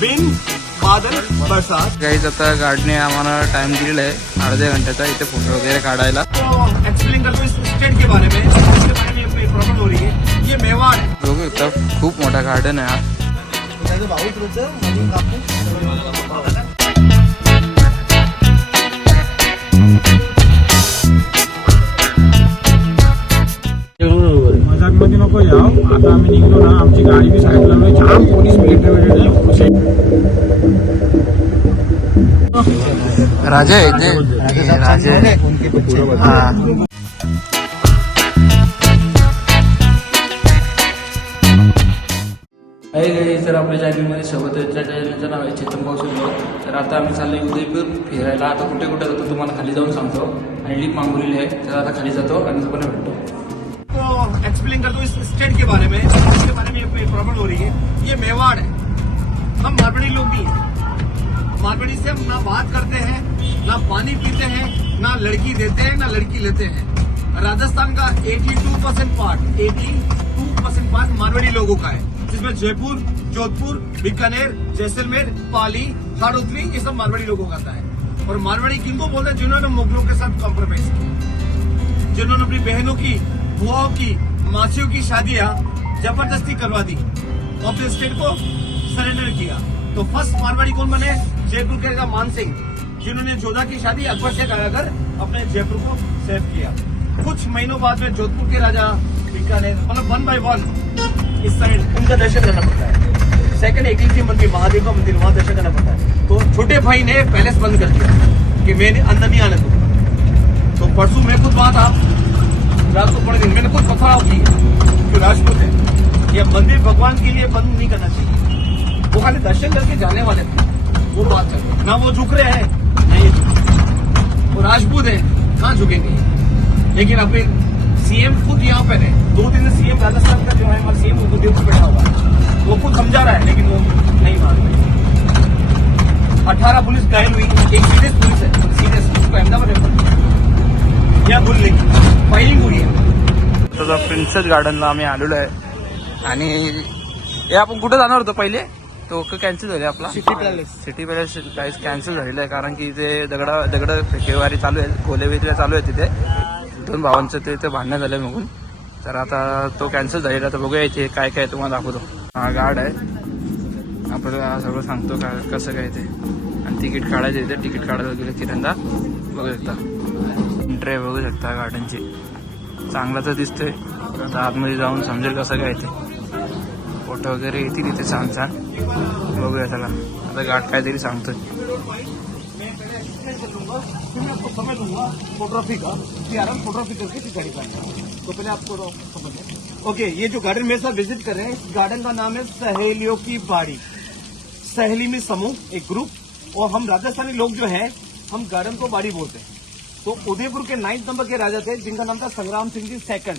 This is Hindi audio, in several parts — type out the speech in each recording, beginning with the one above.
बिन बादल बरसात काहीच आता गाडीने आम्हाला टाइम दिलेला आहे अर्ध्या घंट्याचा इथे फोटो वगैरे काढायला. तो एक्सप्लेन करता हूँ इस स्टेट के बारे में, इसके बारे में अपनी प्रॉब्लम हो रही है. ये मेवाड़ है. बघू शकता खूप मोठा गार्डन आहे हा. मजाकमध्ये नको याव. आता आम्ही निघलो ना, आमची गाडी बी साईडला नाही, जाम पोलीस मिलिटरी राजा आहे जे राजा आहे. हा तर आपल्या चॅनलमध्ये सोबत चॅनलचं नाव आहे चेतन पावसे ब्लॉग. तर आता आम्ही चाललोय उदयपूर फिरायला. आता कुठे कुठे जातो तुम्हाला खाली जाऊन सांगतो. आणि लिप मागवलेली आहे तर आता खाली जातो आणि तुम्हाला भेटतो. तो एक्सप्लेन करता हूँ इस स्टेट के बारे में, इसके बारे में अपनी प्रॉब्लम हो रही है. ये मेवाड़ है. हम मारवाड़ी लोग नहीं हैं. मारवाड़ी से हम ना बात करते हैं, ना पानी पीते हैं, ना लड़की देते हैं, ना लड़की लेते हैं. राजस्थान का 82% पार्ट मारवाड़ी लोगों का है, जिसमें जयपुर, जोधपुर, बीकानेर, जैसलमेर, पाली, हाड़ौती ये सब मारवाड़ी लोगों का आता है. और मारवाड़ी किनको बोलते हैं? जिन्होंने मुगलों के साथ कॉम्प्रोमाइज किया, जिन्होंने अपनी बहनों की, बुआओं की, मासियों की शादियां जबरदस्ती करवा दी और अपने स्टेट को सरेंडर किया. तो फर्स्ट मारवाड़ी कौन बने? जयपुर के राजा मान सिंह, जिन्होंने जोधा की शादी अकबर से कराकर अपने जयपुर को सेव किया. कुछ महीनों बाद में जोधपुर के राजा बीकानेर, मतलब 1 by 1 इस साइड उनका दर्शन करना पड़ता है. सेकंड एकलिंग मंदिर, महादेव का मंदिर, वहां दर्शन करना पड़ता है. तो छोटे भाई ने पैलेस बंद कर दिया कि मैंने अंदर नहीं आने दूंगा. तो परसों मैं खुद वहां था, रात को पड़ गई. मैंने खुद पथराव की कि राजपूत है, यह मंदिर भगवान के लिए बंद नहीं करना चाहिए. वो खाली दर्शन करके जाने वाले थे. वो बात चल रही, ना वो झुक रहे हैं ना ये झुक रहे. वो राजपूत है, कहाँ झुकेंगे. लेकिन अभी सीएम खुद यहाँ पे है. 2 दिन से सीएम राजस्थान का जो है हमारा सीएम उनको देव बैठा हुआ है. वो खुद समझा रहा है लेकिन वो नहीं मान रहे. 18 पुलिस घायल हुई. एक सीरियस पुलिस है, सीरियस उसको अहमदाबाद रेफर या बोल लेगी फायरिंग हुई है. तर प्रिन्सेस गार्डनला आम्ही आलेलो आहे. आणि हे आपण कुठे जाणार होतो पहिले, तो कॅन्सल झाले आपला सिटी पॅलेस काहीच कॅन्सल झालेला आहे. कारण की इथे दगड फेकेवारी चालू आहे, गोलेविद्या चालू आहे. तिथे 2 भावांचं ते भांडण झालं बघून. तर आता तो कॅन्सल झालेला. तर बघूया इथे काय काय तुम्हाला दाखवतो. हा गार्ड आहे, आपल्याला सगळं सांगतो काय कसं काय ते. आणि तिकीट काढायचं इथे. तिकीट काढायला गेलं किरणदा बघू शकता. एंट्री बघू शकता गार्डनची. चांगला तर दिसतोय. आता आतमध्ये जाऊन समजेल कसं काय ते. फोटो वगैरे येतील इथे छान छान. बघूया त्याला. आता गार्ड काहीतरी सांगतोय. मैं आपको समय दूंगा फोटोग्राफी का, फोटोग्राफी करके गाड़ी पाएंगे. तो पहले आपको समझ. ओके, ये जो गार्डन मेरे साथ विजिट कर रहे हैं, इस गार्डन का नाम है सहेलियों की बाड़ी. सहेली में समूह, एक ग्रुप. और हम राजस्थानी लोग जो है, हम गार्डन को बाड़ी बोलते हैं. तो उदयपुर के 9th नंबर के राजा थे, जिनका नाम था संग्राम सिंह जी सेकंड,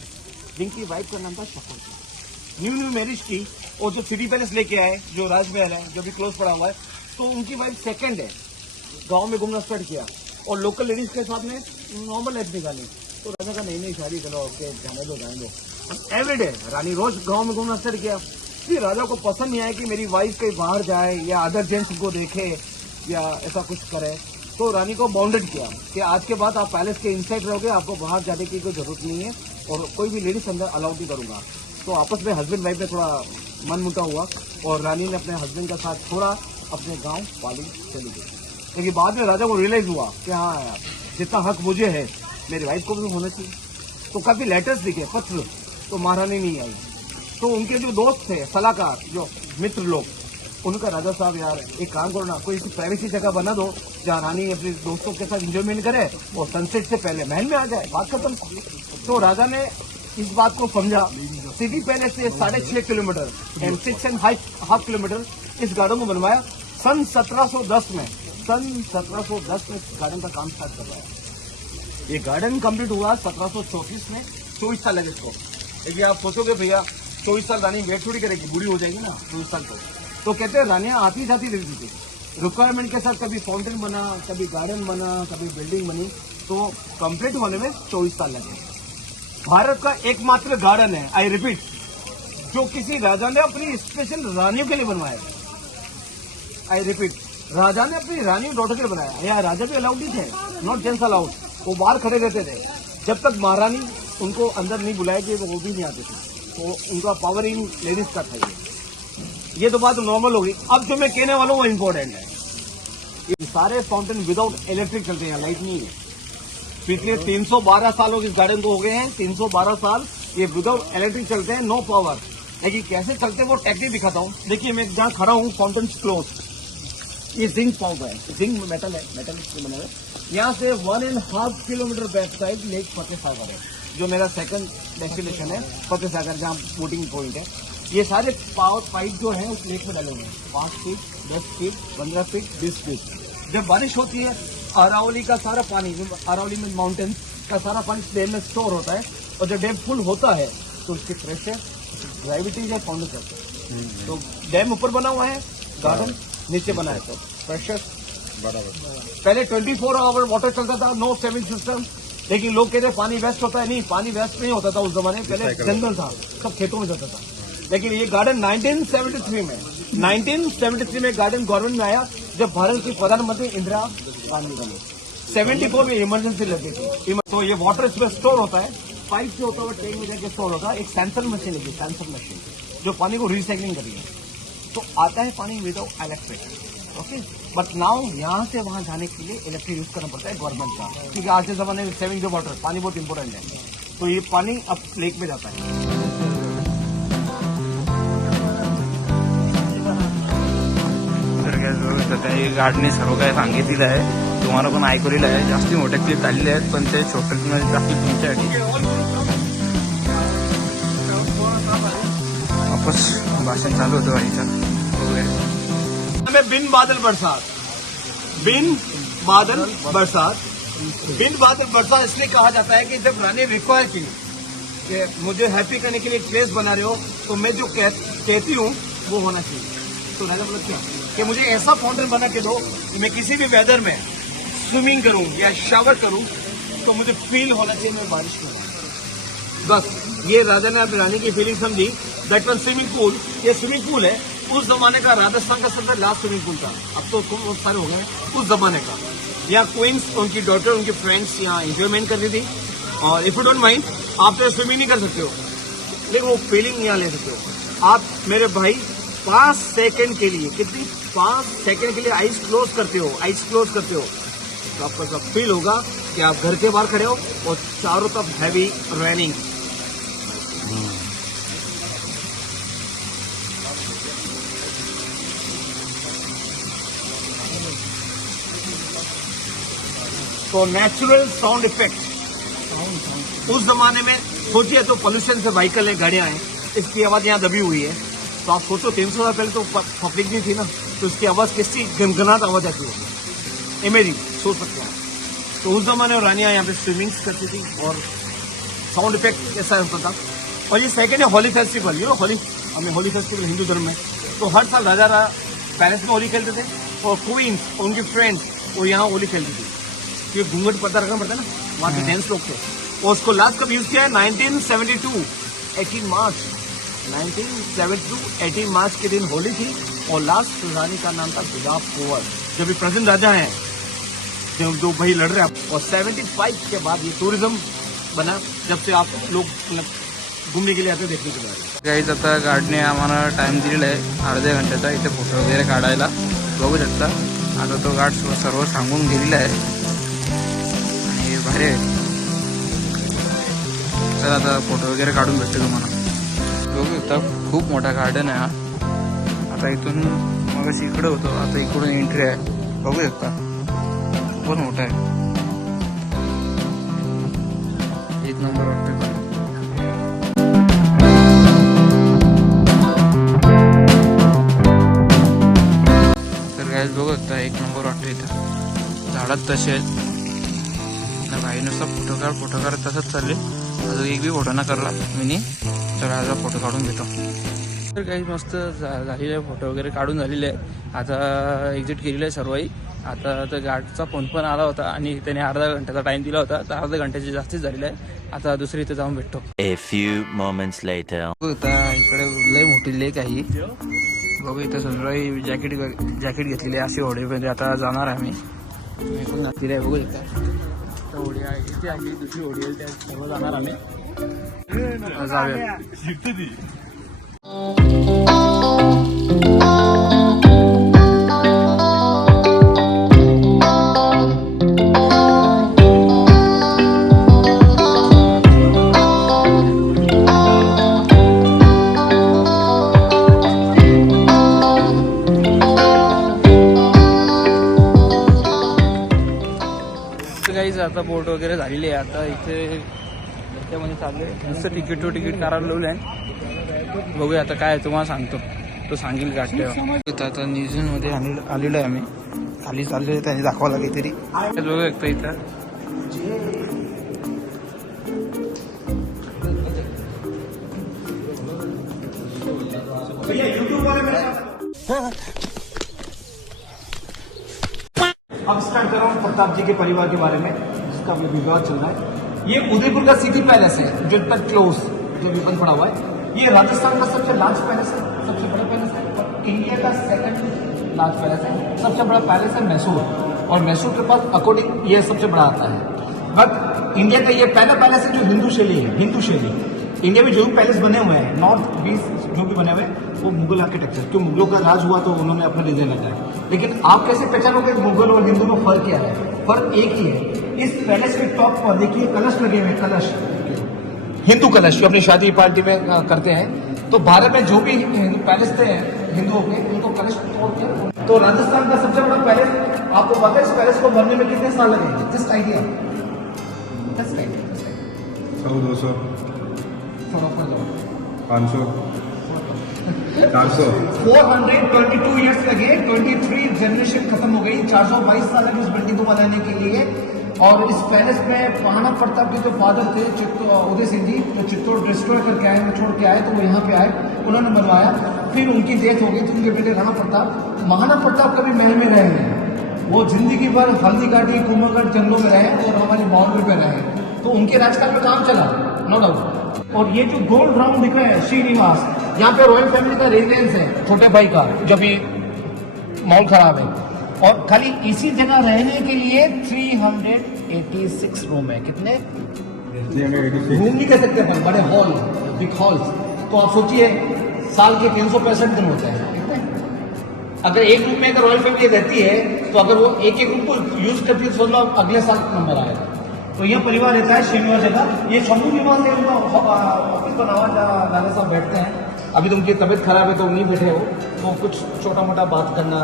जिनकी वाइफ का नाम था शकुर. न्यू मैरिज की, और जो सिटी पैलेस लेके आए, जो राजमहल है, जो भी क्लोज पड़ा हुआ है, तो उनकी वाइफ सेकंड है. गांव में घूमना स्टार्ट किया और लोकल लेडीज के साथ में नॉर्मल लाइफ निकाली. तो राजा का नई शादी करो, ओके जाने दो. एवरीडे रानी रोज गांव में घूमना स्टार्ट किया. फिर राजा को पसंद नहीं आया कि मेरी वाइफ कहीं बाहर जाए या अदर जेंट्स को देखे या ऐसा कुछ करे. तो रानी को बाउंडेड किया कि आज के बाद आप पैलेस के इनसाइड रहोगे, आपको बाहर जाने की कोई जरूरत नहीं है और कोई भी लेडीज अंदर अलाउड नहीं करूंगा. तो आपस में हस्बैंड वाइफ में थोड़ा मनमुटाव हुआ और रानी ने अपने हस्बैंड का साथ छोड़ा, अपने गांव पाली चली गई. लेकिन बाद में राजा को रियलाइज हुआ कि हाँ यार, जितना हक मुझे है मेरी वाइफ को भी होना चाहिए. तो काफी लेटर्स लिखे, पत्र. तो महारानी नहीं आई. तो उनके जो दोस्त थे, सलाहकार, जो मित्र लोग, उनका राजा साहब यार एक काम करो ना, कोई प्राइवेसी जगह बना दो जहाँ रानी अपने दोस्तों के साथ एंजॉयमेंट करे और सनसेट से पहले महल में आ जाए, बात खत्म. तो राजा ने इस बात को समझा. सिटी पैलेस से 6.5 किलोमीटर एंड 6.5 किलोमीटर इस गार्डन को बनवाया. सन 1710 में गार्डन का काम स्टार्ट करवाया. ये गार्डन कंप्लीट हुआ 1734 में. 24 साल लगे इसको. यदि आप सोचोगे भैया 24 साल रानी वेट थोड़ी करेगी, बूढ़ी हो जाएगी ना 24 साल तो कहते हैं रानियां आती जाती रहती थी. रिक्वायरमेंट के साथ कभी फाउंटेन बना, कभी गार्डन बना, कभी बिल्डिंग बनी. तो कंप्लीट होने में 24 साल लगे. भारत का एकमात्र गार्डन है, आई रिपीट, जो किसी राजा ने अपनी स्पेशल रानियों के लिए बनवाया। आई रिपीट, राजा ने अपनी रानी और डॉटर के लिए बनाया। यहाँ राजा भी अलाउड नहीं थे, नॉट जेंट्स अलाउड, वो बाहर खड़े रहते थे जब तक महारानी उनको अंदर नहीं बुलाएगी, वो भी नहीं आते थे। तो उनका पावर इन लेडीज का था ये तो बात नॉर्मल होगी। अब जो मैं कहने वाला हूँ वो इम्पोर्टेंट है। ये सारे फाउंटेन विदाउट इलेक्ट्रिक चलते हैं, लाइट नहीं है। पिछले 312 सालों के इस गार्डन को हो गए हैं, 312 साल ये विदाउट इलेक्ट्रिक चलते हैं, नो पावर। लेकिन कैसे चलते हैं वो टेक्निक दिखाता हूँ। देखिए मैं जहाँ खड़ा हूँ, फाउंटेन क्लोज, ये जिंक पंप है, जिंक मेटल है, मेटल से बना है। यहाँ से 1.5 kilometre back side lake Fateh Sagar है, जो मेरा सेकंड डेस्टिनेशन है, फतेह सागर, जहाँ बोटिंग पॉइंट है। ये सारे पावर पाइप जो है उस लेक में डाले हुए हैं, 5 फीट, 10 फीट, 15 फीट, 20 फीट। जब बारिश होती है, अरावली का सारा पानी, अरावली में माउंटेन का सारा पानी डैम में स्टोर होता है, और जब डैम फुल होता है तो उसकी प्रेशर, ग्रेविटी या फाउंडेशन, तो डैम ऊपर बना हुआ है, गार्डन नीचे बना है, तो प्रेशर बराबर। पहले 24 आवर वाटर चलता था, नो सेविंग सिस्टम। लेकिन लोग कहते हैं पानी वेस्ट होता है, नहीं, पानी वेस्ट नहीं होता था उस जमाने में। पहले जंगल था, सब खेतों में जाता था। लेकिन ये गार्डन 1973 में गार्डन गवर्नमेंट में आया, जब भारत की प्रधानमंत्री इंदिरा गांधी बनी। 74 में इमरजेंसी लगी थी। तो ये वाटर इसमें स्टोर होता है, पाइप से होता हुआ टैंक में जाके स्टोर होता है। एक सेंसर मशीन है, सेंसर मशीन जो पानी को रिसाइकलिंग करेगी, तो आता है पानी without electric. Okay, but now यहाँ से वहाँ जाने के लिए इलेक्ट्रिक यूज करना पड़ता है गवर्नमेंट का, क्योंकि आज के जमाने में सेविंग द वाटर, पानी बहुत इंपॉर्टेंट है। तो ये पानी अब लेक में जाता है। काही गार्डने सर्व काही सांगितलेलं आहे, तुम्हाला पण ऐकलेलं आहे. जास्ती मोठे क्लिप झालेले आहेत, पण ते छोटे क्लिप जास्ती तुमच्यासाठी. वापस भाषण चालू होतं भाईचं. बिन बादल बरसात, बिन बादल बरसात, बिन बादल बरसात इसलिए कहा जाता है कि जब रानी रिक्वायर की कि मुझे हैप्पी करने के लिए एक प्लेस बना रहे हो, तो मैं जो कहती हूँ वो होना चाहिए। तो राजा मतलब क्या कि मुझे ऐसा फाउंटेन बना के दो कि मैं किसी भी वेदर में स्विमिंग करूं या शावर करूं तो मुझे फील होना चाहिए मैं बारिश में। बस ये राजा ने अपनी रानी की फीलिंग समझी। दैट वन स्विमिंग पूल, ये स्विमिंग पूल है उस जमाने का, राजस्थान का सबसे लास्ट स्विमिंग पूल था, अब तो बहुत सारे हो गए, उस जमाने का। यहाँ क्वींस, उनकी डॉटर, उनकी फ्रेंड्स यहाँ एंजॉयमेंट करती थी। और इफ यू डोंट माइंड, आप तो स्विमिंग नहीं कर सकते हो, लेकिन वो फीलिंग यहाँ ले सकते हो। आप मेरे भाई 5 सेकंड के लिए, कितनी 5 सेकंड के लिए आइज क्लोज करते हो, आइज क्लोज करते हो, तो आपको सब फील होगा कि आप घर के बाहर खड़े हो और चारों तरफ हैवी रेनिंग। तो नेचुरल साउंड इफेक्ट उस जमाने में सोचिए, तो पोल्यूशन से व्हीकल है, गाड़ियां हैं, इसकी आवाज यहाँ दबी हुई है। तो आप सोचो 300 साल पहले तो पब्लिक नहीं थी ना, तो इसकी आवाज किसकी गनगनाट आवाज आती होगी, इमेजिन सोच सकते हैं। तो उस जमाने में रानियां यहाँ पे स्विमिंग करती थी और साउंड इफेक्ट ऐसा होता था। और ये सेकेंड है होली फेस्टिवल, ये होली, हमें होली फेस्टिवल हिंदू धर्म में, तो हर साल राजा पैलेस में होली खेलते थे, और क्वींस, उनकी फ्रेंड्स, वो यहाँ होली खेलती थी। ये घूंघट पर्दा रखना पड़ता है ना, वहाँ के जेंट्स लोग थे। और उसको लास्ट कब यूज किया है? 1972, 18 मार्च 1972, 18 मार्च के दिन होली थी। और लास्ट रानी का नाम था गुलाब कुंवर, जो भी प्रेजेंट राजा हैं, जो दो भाई लड़ रहे हैं। और 75 के बाद ये टूरिज्म बना, जब से आप लोग घूमने के लिए आते, देखने के लिए आते। गाईज आता गार्डने आम्हाला टाइम दिलेला आहे अर्ध्या घंट्याचा, इथे फोटो वगैरे काढायला. बघू शकता आता तो गार्ड सर्व सांगून गेलेला आहे आणि भारी आहे. तर आता फोटो वगैरे काढून भेटते तुम्हाला. बघू शकता खूप मोठा गार्डन आहे हा. आता इथून मग इकडे होतो, आता इकडून एंट्री आहे. बघू शकता खूपच मोठा आहे, एक नंबर वाटतं. बघू शकता एक नंबर वाटतं. इथं झाडात तसे आहेत ना, भाई नुसता फोटो काढ तसंच चालले. अजून एक बी फोटो ना करला मी, तर फोटो काढून घेतो. तर काही मस्त झालेलं आहे, फोटो वगैरे काढून झालेले आहे. आता एक्झिट केलेलं आहे सर्वही. आता तर गार्डचा फोन पण आला होता आणि त्याने अर्धा घंट्याचा टाइम दिला होता, तर अर्ध्या घंट्याची जास्तीच झालेलं आहे. आता दुसरी इथे जाऊन भेटतो. A few moments later. आता इकडे लय मोठी लेक आहे. बघू इथं सनराई जॅकेट घेतलेली आहे अशी होडीमध्ये आता जाणार आहे आम्ही. पण घातलेली आहे बघू इथं होडी आहे, इथे आहे दुसरी होडी आहे, त्या सर्व जाणार आम्ही. जाऊया. आता बोट वगैरे झालेली आहे. आता इथे त्याच्यामध्ये चालले नुसतं तिकीट करायला लावलं आहे. बघूया आता काय तुम्हाला सांगतो, तो सांगेल गाठ तेव्हा. आता न्यूझीलंडमध्ये आलेलो आहे आम्ही. खाली चालले त्याने दाखवायला काहीतरी बघू शकतो इथं. अब स्टार्ट कर रहा हूँ प्रताप जी के परिवार के बारे में, जिसका अभी विवाद चल रहा है. ये उदयपुर का सिटी पैलेस है जो तक क्लोज जो बंद पड़ा हुआ है. ये राजस्थान का सबसे लार्ज पैलेस है, सबसे बड़ा पैलेस है, और इंडिया का सेकंड लार्ज पैलेस है. सबसे बड़ा पैलेस है मैसूर, और मैसूर के पास अकॉर्डिंग ये सबसे बड़ा आता है. बट इंडिया का ये पहला पैलेस है जो हिंदू शैली है. हिंदू शैली इंडिया में जो भी पैलेस बने हुए हैं नॉर्थ ईस्ट जो भी बने हुए हैं वो मुगल आर्किटेक्चर, क्यों मुगलों का राज हुआ तो उन्होंने अपना डिजाइन लगाया. लेकिन आप कैसे पहचानोगे मुगल और हिंदू में फर्क क्या है? फर्क एक ही है. इस पैलेस के टॉप पर देखिए कलश लगे हुए, कलश हिंदू कलश जो अपनी शादी पार्टी में करते हैं. तो भारत में जो भी पैलेस थे हिंदुओं के, उनको कलश तोड़ के. तो राजस्थान का सबसे बड़ा पैलेस, आपको पता है इस पैलेस को बनने में कितने साल लगे? जस्ट आइडिया 200 500 400 422 ईयर्स लगे. 23 जनरेशन खत्म हो गई. 422 साल लगे उस बिल्डिंग को बनाने के लिए. और इस पैलेस में महाराणा प्रताप के जो फादर थे उदय सिंह जी, जो चित्तौड़ डिस्ट्रॉय करके आए, छोड़ के आए, तो वो यहाँ पे आए, उन्होंने बनवाया. फिर उनकी डेथ हो गई तो उनके बेटे राणा प्रताप, महाराणा प्रताप कभी महल में रहे हैं. वो जिंदगी भर हल्दी घाटी, कुंभलगढ़ जंगलों में रहे और हमारी बाउंड्री पे रहे. तो उनके राजकाल में काम चला, नो डाउट. और ये जो गोल्ड राउंड दिख रहा है श्रीनिवास, यहाँ पे रॉयल फैमिली का रेजिडेंस है, छोटे भाई का, जो भी माहौल खराब है. और खाली इसी जगह रहने के लिए 386 रूम है. कितने रूम नहीं कह सकते अपन, बड़े हॉल, बिग हॉल्स. तो आप सोचिए साल के 365 दिन होते हैं. अगर एक रूम में अगर रॉयल फैमिली रहती है तो अगर वो एक रूम को यूज करती है तो सोच लो अगले साल नंबर आएगा. तो यह परिवार रहता है श्रीनिवास जगह. ये शंभू निवास है, उनका ऑफिस बना हुआ जहाँ लाला साहब बैठते हैं. अभी तो उनकी तबीयत खराब है तो नहीं बैठे हो, तो कुछ छोटा मोटा बात करना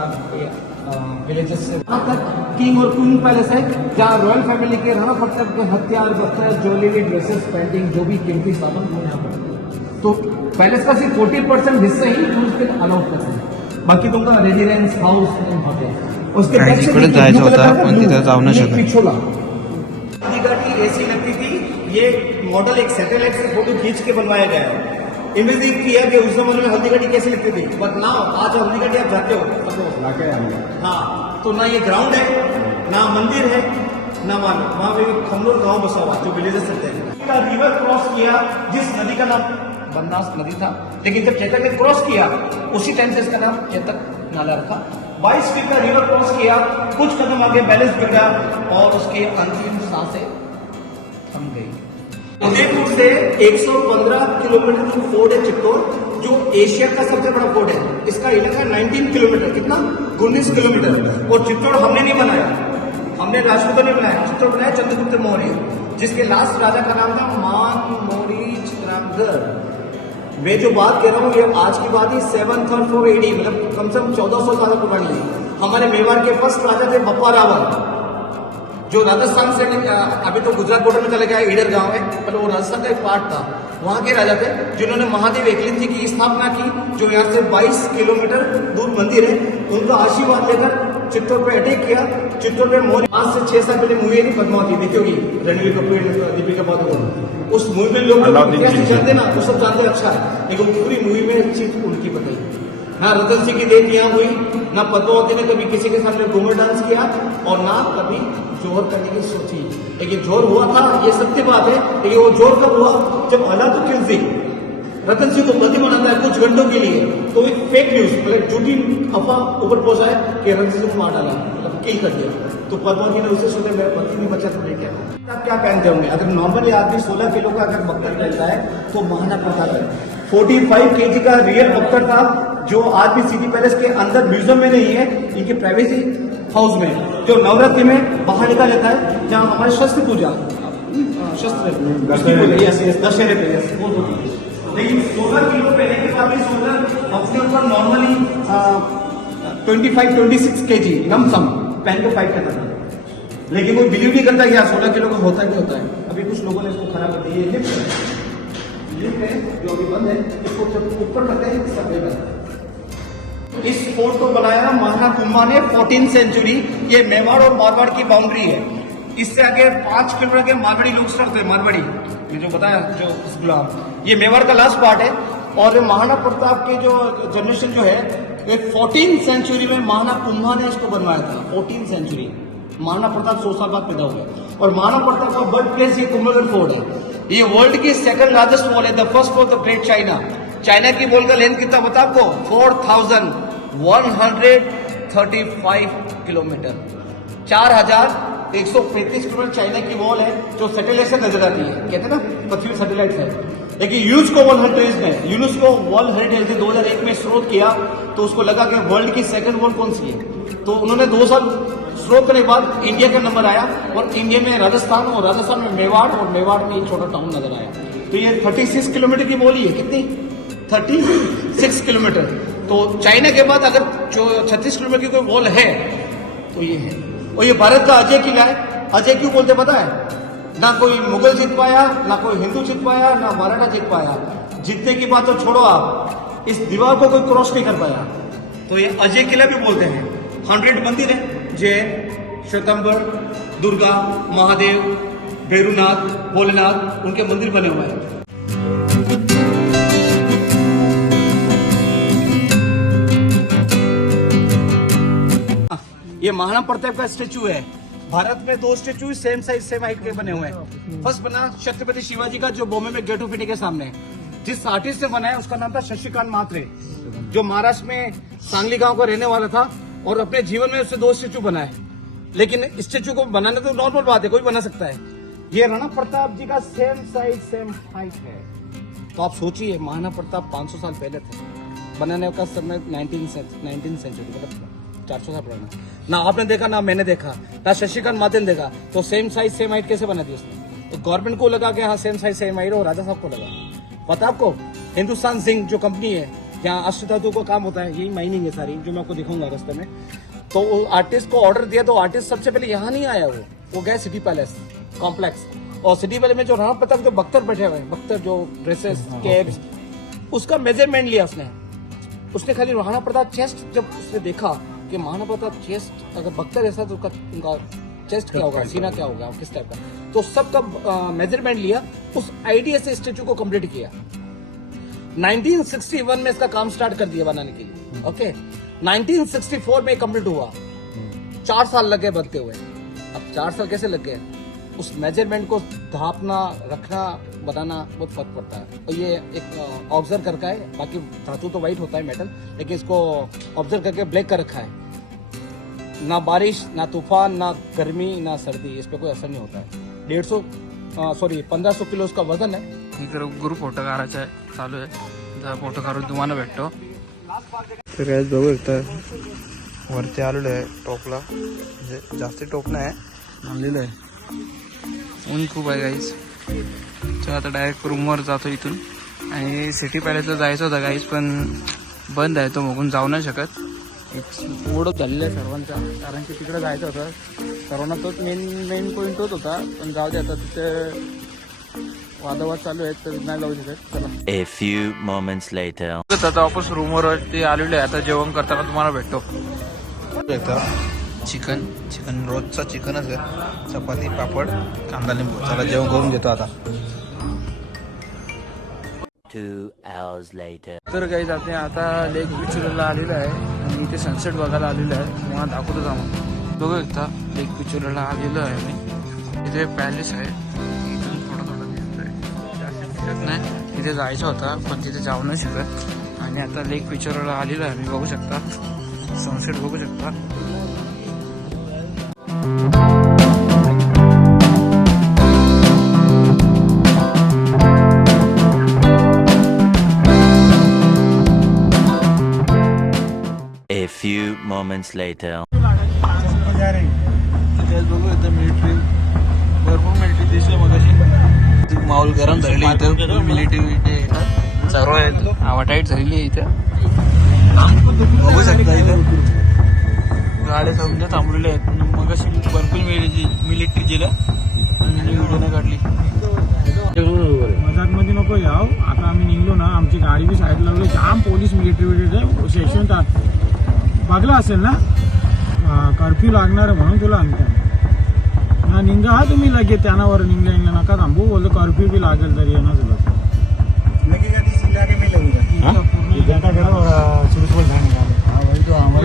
विलेजेस से. यहाँ तक किंग और क्वीन पैलेस है जहाँ रॉयल फैमिली के राणा प्रताप के हथियार, बस्तर, ज्वेलरी, ड्रेसेस, पेंटिंग, जो भी कीमती सामान वो यहाँ पर. तो पैलेस का सिर्फ 40% हिस्सा ही टूरिस्ट के अलाउ करते हैं. बाकी तुमका रेजिडेंस हाउस होते. उसके जायचं होता पण तिथं जाऊ न शकत. पिछोला ऐसी लगती थी. ये मॉडल एक सैटेलाइट से फोटो खींच के बनवाया गया है. इमेजिन किया कि उस जमाने में हल्दी घाटी कैसी लगती थी. बट नाउ आज हल्दी घाटी आप जाते हो, हाँ, तो ना ये ग्राउंड है, ना मंदिर है, ना वहाँ पे खमलोर गांव बसा हुआ जो विलेजेस रहते हैं. रिवर क्रॉस किया, जिस नदी का नाम बननास नदी था, लेकिन जब चेतक ने क्रॉस किया उसी टाइम से इसका नाम चेतक नाला रखा. 22 फीट का रिवर क्रॉस किया, कुछ कदम आगे बैलेंस बिगड़ा और उसके अंतिम सांसें थम गई. उदयपुर से 115 किलोमीटर की फोर्ट है चित्तौड़, जो एशिया का सबसे बड़ा फोर्ट है. इसका इलाका 19 किलोमीटर, कितना 19 किलोमीटर. और चित्तौड़ हमने नहीं बनाया, हमने राजपूतों ने बनाया. चित्तौड़ बनाया चंद्रगुप्त मौर्य, जिसके लास्ट राजा का नाम था मानमोरी चित्रांगद. मैं जो बात कह रहा हूँ ये आज की बात ही 7th और 4 AD, मतलब कम से कम 1400 साल पुरानी है. हमारे मेवाड़ के फर्स्ट राजा थे बप्पा रावल, जो राजस्थान से अभी तो गुजरात बॉर्डर में चले गया, ईडर गांव है, पर वो राजस्थान का एक पार्ट था. वहां के राजा थे जिन्होंने महादेव एकलिंग जी की स्थापना की, जो यहाँ से 22 किलोमीटर दूर मंदिर है. उनका आशीर्वाद लेकर चित्तौड़ पे अटैक किया, चित्तौड़ पे मोर 5 से 6 साल पहले मूवी है नहीं पद्मावती, देखी होगी, रणवीर कपूर दीपिका पादुकोण, उस मूवी में लोग जानते ना, वो सब जानते अच्छा है, लेकिन वो पूरी मूवी में चीज उनकी बताई। ना रतन सिंह की डेथ यहाँ हुई, ना पद्मावती ने कभी किसी के सामने घूमर डांस किया, और ना कभी जोहर करने की सोची। लेकिन जोहर हुआ था, ये सत्य बात है, लेकिन वो जोहर कब हुआ, जब अल्लाह तो किल सिंह रतन सिंह को बंदी बनाता है कुछ घंटों के लिए, तो एक फेक न्यूज मतलब झूठी अफवाह ऊपर पहुंचा है कि रतन सिंह को मार डाला, मतलब किल कर दिया। तो पद्मावती ने उसे सोचा मेरे पति ने बचा तो लेके आप क्या पहनते होंगे? अगर नॉर्मली आदमी 16 किलो का अगर बख्तर पहनता है तो महाना प्रताप है 45 केजी का रियल बख्तर था, जो आज भी सिटी पैलेस के अंदर म्यूजियम में नहीं है, इनकी प्राइवेसी हाउस में, जो नवरात्रि में बाहर निकाल लेता है, जहाँ हमारे शस्त्र पूजा शस्त्र दशहरे पे वो होती है। लेकिन 16 किलो पहले के बाद भी सोलर अपने ऊपर नॉर्मली 25-26 केजी लमसम पहन के फाइट करता था, लेकिन वो बिलीव नहीं करता कि यार 16 किलो का होता है कि होता है। अभी कुछ लोगों ने इसको खराब कर दिया। लिफ्ट है जो अभी बंद है, इसको जब ऊपर करते हैं सब करते। इस फोर्ट को बनाया महाना कुंभा ने 14th सेंचुरी। ये मेवाड़ और मारवाड़ की बाउंड्री है। इससे आगे 5 किलोमीटर के मारवाड़ी लोग स्टॉप थे, मारवाड़ी ये जो बताया जो गुलाम, ये मेवाड़ का लास्ट पार्ट है। और महाना प्रताप के जो जनरेशन जो है, ये 14th सेंचुरी में महाना कुंभा ने इसको बनवाया था। 14th सेंचुरी महाना प्रताप 100 साल बाद पैदा हुआ, और महाना प्रताप का बर्थ प्लेस ये कुंभलगढ़ फोर्ट है। ये वर्ल्ड की सेकंड लार्जेस्ट वॉल है, the first wall the great China. China की वॉल का लेंथ कितना बता आपको? 4135 किलोमीटर, 4135 किलोमीटर चाइना की वॉल है, जो सैटेलाइट से नजर आती है। कहते हैं ना पृथ्वी सैटेलाइट है। लेकिन यूनेस्को वर्ल्ड हेरिटेज में, यूनेस्को वर्ल्ड हेरिटेज ने 2001 में स्रोत किया, तो उसको लगा कि वर्ल्ड की सेकंड वॉल कौन सी है, तो उन्होंने 2 साल स्रोत करने के बाद इंडिया का नंबर आया, और इंडिया में राजस्थान, और राजस्थान में मेवाड़, और मेवाड़ में एक छोटा टाउन नजर आया। तो ये 36 किलोमीटर की वॉल ही है। कितनी? 36 किलोमीटर। तो चाइना के बाद अगर जो 36 किलोमीटर की कोई वॉल है तो ये है। और ये भारत का अजय किला है। अजय क्यों बोलते पता है? ना कोई मुगल जीत पाया, ना कोई हिंदू जीत पाया, ना मराठा जीत पाया। जीतने की बात तो छोड़ो आप, इस दीवार को कोई क्रॉस नहीं कर पाया, तो ये अजय किला भी बोलते हैं। 100 मंदिर है, जैन, श्वेतांबर, दुर्गा, महादेव, भैरूनाथ, भोलेनाथ, उनके मंदिर बने हुए हैं। ये महाराणा प्रताप का स्टेचू है। भारत में 2 statue same size same height के बने हुए हैं। फर्स्ट बना छत्रपति शिवाजी का, जो बॉम्बे में गेट ऑफ इंडिया के सामने। जिस आर्टिस्ट ने बनाया उसका नाम था शशिकांत म्हात्रे, जो महाराष्ट्र में सांगली गांव का रहने वाला था, और अपने जीवन में उसने 2 स्टेचू बनाए। लेकिन स्टेचू को बनाना तो नॉर्मल बात है, कोई बना सकता है। ये राणा प्रताप जी का सेम साइज सेम हाइट है। तो आप सोचिए, महाराणा प्रताप 500 साल पहले थे, बनाने का समय 19th सेंचुरी, मतलब 400 साल पुराना। ना आपने देखा, ना मैंने देखा, ना शशिकांत म्हात्रे ने देखा, तो सेम साइज सेम हाइट कैसे बना दी उसने? तो गवर्नमेंट को लगा कि हाँ सेम साइज सेम हाइट, और राजा साहब को लगा। पता आपको, हिंदुस्तान जिंक जो कंपनी है, जहाँ अष्ट धातु का काम होता है, यही माइनिंग है सारी, जो मैं आपको दिखाऊंगा रास्ते में। तो वो आर्टिस्ट को ऑर्डर दिया, तो आर्टिस्ट सबसे पहले यहाँ नहीं आया, वो गए सिटी पैलेस कॉम्प्लेक्स। और सिटी पैलेस में जो राणा प्रताप जो बख्तर बैठे हुए हैं, बख्तर जो ड्रेसेस कैब्स, उसका मेजरमेंट लिया उसने खाली राणा प्रताप चेस्ट, जब उसने देखा कि महाराणा प्रताप चेस्ट अगर बख्तर ऐसा, तो उनका चेस्ट क्या होगा, सीना क्या होगा, किस टाइप का, तो सबका मेजरमेंट लिया, उस आइडिया से स्टेचू को कंप्लीट किया। 1961 में इसका काम स्टार्ट कर दिया बनाने के लिए। ओके, 1964 में कंप्लीट हुआ। 4 साल लग गए बनते हुए। अब 4 साल कैसे लग गए? उस मेजरमेंट को ढापना, रखना, बनाना बहुत फर्क पड़ता है। और ये एक ऑब्जर्व करके है, बाकी धातु तो वाइट होता है मेटल, लेकिन इसको ऑब्जर्व करके ब्लैक कर रखा है। ना बारिश, ना तूफान, ना गर्मी, ना सर्दी, इस पर कोई असर नहीं होता है। 1500 किलो उसका वजन है। इकडे ग्रुप फोटो काढायचा आहे, चालू आहे. जरा फोटो काढून तुम्हाला भेटतो. तर काय बघू शकता, वरती आलेलो आहे टॉपला, म्हणजे जास्ती टॉप नाही आणलेलं आहे. ऊन खूप आहे गाईज. तर आता डायरेक्ट रूमवर जातो इथून. आणि सिटी पॅलेसला जायचं होतं गाईज, पण बंद आहे, तो बघून जाऊ नाही शकत. ओढत झालेलं आहे सर्वांचा, कारण की तिकडे जायचं होतं सर्वांना. तोच मेन पॉईंट तोच होता, पण जाऊ दे आता. तिथे वादावाद चालू आहेत, तर नाही जाऊ शकत. चला. A few moments later. आता वापस रूमवरती आलेलो आहे. आता जेवण करताना तुम्हाला भेटतो. चिकन रोजचा चिकनच आहे. चपाती पापड कांदा लिंबू. चला जेवण करून घेतो आता. 2 hours later. तर काही आपण आता लेक पिचुरला आलेलं आहे आणि इथे सनसेट बघायला आलेलं आहे. तेव्हा दाखवतो आम्हाला. बघू एकदा लेक पिचुरला आलेलो आहे मी. इथे पॅलेस आहे. इथून थोडा दिसतोय. जास्त दिसत नाही. तिथे जायचं होतं पण तिथे जाऊ नाही शकत. आणि आता लेक पिचुरला आलेलो आहे मी. बघू शकता सनसेट बघू शकता. A few moments later. तिथे बघू इथं मिलिटरी भरपूर मिलिटरी दिसले मग माहोल गरम झालेली इथं. मिलिटरी सर्व हवा टाईट झालेली आहे इथं. बघू शकता इथं गाड्या समजा थांबलेले आहेत. मग अशी भरपूर मिलिटरी गेलं आणि व्हिडिओ नाही काढली. मजाक मध्ये नको याव. आता आम्ही निघलो ना आमची गाडी बी साईड लावली. जाम पोलीस मिलिटरी सेक्शन बघला असेल ना. कर्फ्यू लागणार आहे म्हणून तुला सांगतो ना. निघा हा तुम्ही लगेच त्यानावर निघल्या नका थांबू. बोलतो कर्फ्यू बी लागेल तरी येणार तुला.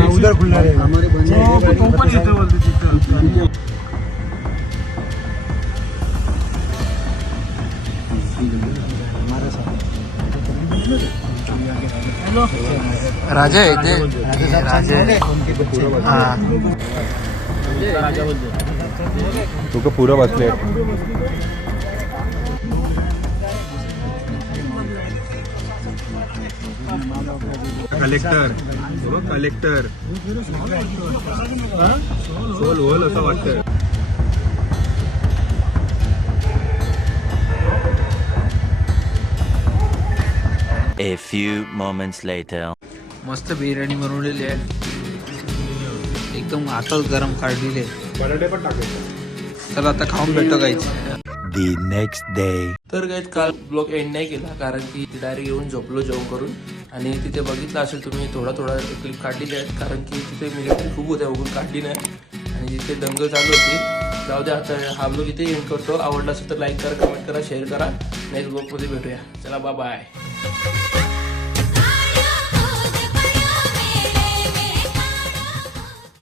उधर खुलणार राजा आहे इथे. राजा हा तुका पुरं बसले. कलेक्टर कलेक्टर सोल होल असं वाटतं. A few moments later. मस्त बिर्याणी बनवलेली आहे. एकदम आताच गरम काढलेली आहे. बटाटे पण टाकायचे. चला आता खाऊन भेटतो काहीच. The next day. तर काही काल ब्लॉग एंड नाही केला कारण की डायरेक्ट येऊन झोपलो जेवण करून. आणि तिथे बघितलं असेल तुम्ही थोडा क्लिप काढलेले आहेत कारण की तिथे मिलिटरी खूप होत्या बघून काढली नाही. आणि जिथे दंगल चालू होती. जाऊ द्या आता हा ब्लॉग इथे एंड करतो. आवडला असेल तर लाईक करा, कमेंट करा, शेअर करा. नेक्स्ट ब्लॉगमध्ये भेटूया. चला बाय.